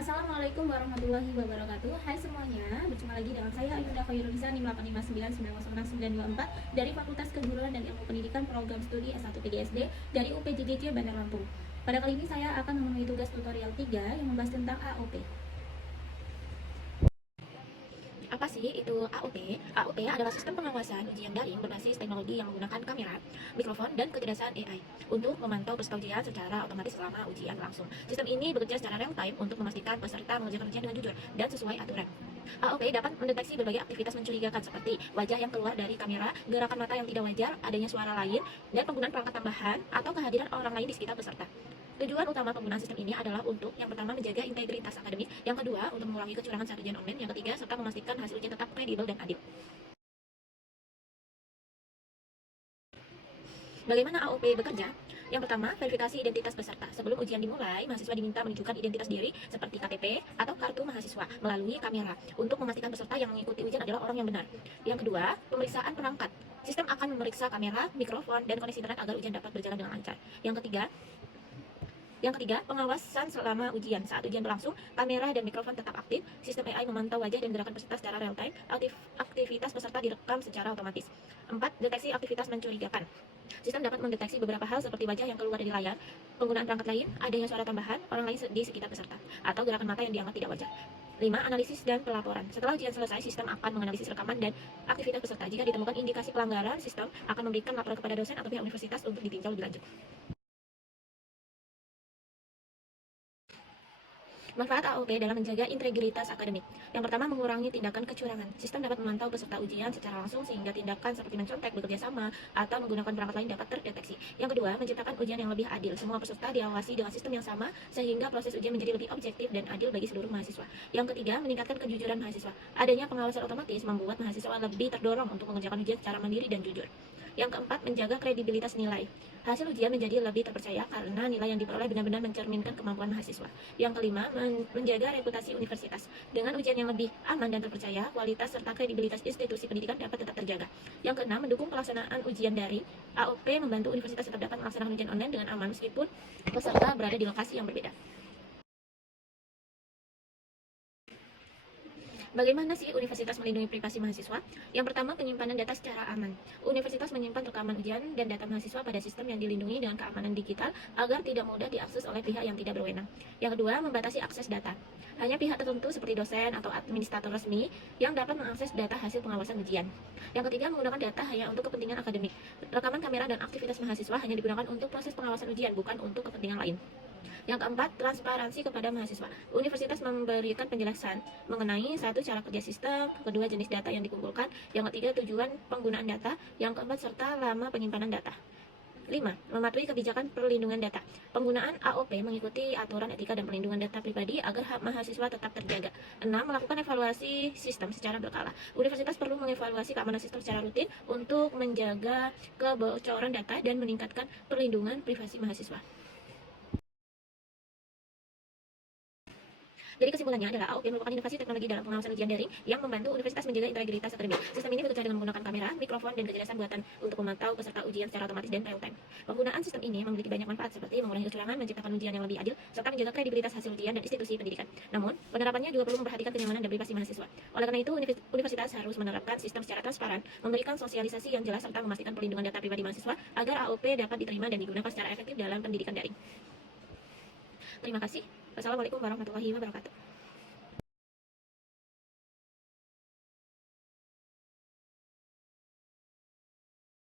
Assalamualaikum warahmatullahi wabarakatuh. Hai semuanya, berjumpa lagi dengan saya Ayunda Khairunisa NIM 859906924 dari Fakultas Keguruan dan Ilmu Pendidikan Program Studi S1 PGSD dari UPJJC Bandar Lampung. Pada kali ini saya akan memenuhi tugas tutorial 3 yang membahas tentang AOP. Apa sih itu AOP? AOP adalah sistem pengawasan ujian daring berbasis teknologi yang menggunakan kamera, mikrofon, dan kecerdasan AI untuk memantau peserta ujian secara otomatis selama ujian langsung. Sistem ini bekerja secara real time untuk memastikan peserta mengerjakan ujian dengan jujur dan sesuai aturan. AOP dapat mendeteksi berbagai aktivitas mencurigakan seperti wajah yang keluar dari kamera, gerakan mata yang tidak wajar, adanya suara lain, dan penggunaan perangkat tambahan atau kehadiran orang lain di sekitar peserta. Tujuan utama penggunaan sistem ini adalah untuk yang pertama menjaga integritas akademik, yang kedua untuk mengurangi kecurangan saat ujian online, yang ketiga serta memastikan hasil ujian tetap kredibel dan adil. Bagaimana AOP bekerja? Yang pertama, verifikasi identitas peserta. Sebelum ujian dimulai, mahasiswa diminta menunjukkan identitas diri seperti KTP atau kartu mahasiswa melalui kamera untuk memastikan peserta yang mengikuti ujian adalah orang yang benar. Yang kedua, pemeriksaan perangkat. Sistem akan memeriksa kamera, mikrofon, dan koneksi internet agar ujian dapat berjalan dengan lancar. Yang ketiga, pengawasan selama ujian. Saat ujian berlangsung, kamera dan mikrofon tetap aktif, sistem AI memantau wajah dan gerakan peserta secara real time, aktivitas peserta direkam secara otomatis. 4. Deteksi aktivitas mencurigakan. Sistem dapat mendeteksi beberapa hal seperti wajah yang keluar dari layar, penggunaan perangkat lain, adanya suara tambahan, orang lain di sekitar peserta, atau gerakan mata yang dianggap tidak wajar. 5. Analisis dan pelaporan. Setelah ujian selesai, sistem akan menganalisis rekaman dan aktivitas peserta. Jika ditemukan indikasi pelanggaran, sistem akan memberikan laporan kepada dosen atau pihak universitas untuk ditinjau lebih lanjut. Manfaat AOP dalam menjaga integritas akademik. Yang pertama, mengurangi tindakan kecurangan. Sistem dapat memantau peserta ujian secara langsung sehingga tindakan seperti mencontek, bekerja sama, atau menggunakan perangkat lain dapat terdeteksi. Yang kedua, menciptakan ujian yang lebih adil. Semua peserta diawasi dengan sistem yang sama sehingga proses ujian menjadi lebih objektif dan adil bagi seluruh mahasiswa. Yang ketiga, meningkatkan kejujuran mahasiswa. Adanya pengawasan otomatis membuat mahasiswa lebih terdorong untuk mengerjakan ujian secara mandiri dan jujur. Yang keempat, menjaga kredibilitas nilai. Hasil ujian menjadi lebih terpercaya karena nilai yang diperoleh benar-benar mencerminkan kemampuan mahasiswa. Yang kelima, menjaga reputasi universitas. Dengan ujian yang lebih aman dan terpercaya, kualitas serta kredibilitas institusi pendidikan dapat tetap terjaga. Yang keenam, mendukung pelaksanaan ujian daring. AOP membantu universitas tetap dapat melaksanakan ujian online dengan aman meskipun peserta berada di lokasi yang berbeda. Bagaimana sih universitas melindungi privasi mahasiswa? Yang pertama, penyimpanan data secara aman. Universitas menyimpan rekaman ujian dan data mahasiswa pada sistem yang dilindungi dengan keamanan digital agar tidak mudah diakses oleh pihak yang tidak berwenang. Yang kedua, membatasi akses data. Hanya pihak tertentu seperti dosen atau administrator resmi yang dapat mengakses data hasil pengawasan ujian. Yang ketiga, menggunakan data hanya untuk kepentingan akademik. Rekaman kamera dan aktivitas mahasiswa hanya digunakan untuk proses pengawasan ujian, bukan untuk kepentingan lain. Yang keempat, transparansi kepada mahasiswa. Universitas memberikan penjelasan mengenai satu, cara kerja sistem, kedua, jenis data yang dikumpulkan, yang ketiga, tujuan penggunaan data, yang keempat, serta lama penyimpanan data. 5. Mematuhi kebijakan perlindungan data. Penggunaan AOP mengikuti aturan etika dan perlindungan data pribadi agar hak mahasiswa tetap terjaga. 6. Melakukan evaluasi sistem secara berkala. Universitas perlu mengevaluasi keamanan sistem secara rutin untuk menjaga kebocoran data dan meningkatkan perlindungan privasi mahasiswa. Jadi kesimpulannya adalah AOP merupakan inovasi teknologi dalam pengawasan ujian daring yang membantu universitas menjaga integritas akademik. Sistem ini bekerja dengan menggunakan kamera, mikrofon, dan kecerdasan buatan untuk memantau peserta ujian secara otomatis dan real time. Penggunaan sistem ini memiliki banyak manfaat seperti mengurangi kecurangan, menciptakan ujian yang lebih adil, serta menjaga kredibilitas hasil ujian dan institusi pendidikan. Namun, penerapannya juga perlu memperhatikan kenyamanan dan privasi mahasiswa. Oleh karena itu, universitas harus menerapkan sistem secara transparan, memberikan sosialisasi yang jelas, serta memastikan perlindungan data pribadi mahasiswa agar AOP dapat diterima dan digunakan secara efektif dalam pendidikan daring. Terima kasih. Wassalamualaikum warahmatullahi wabarakatuh.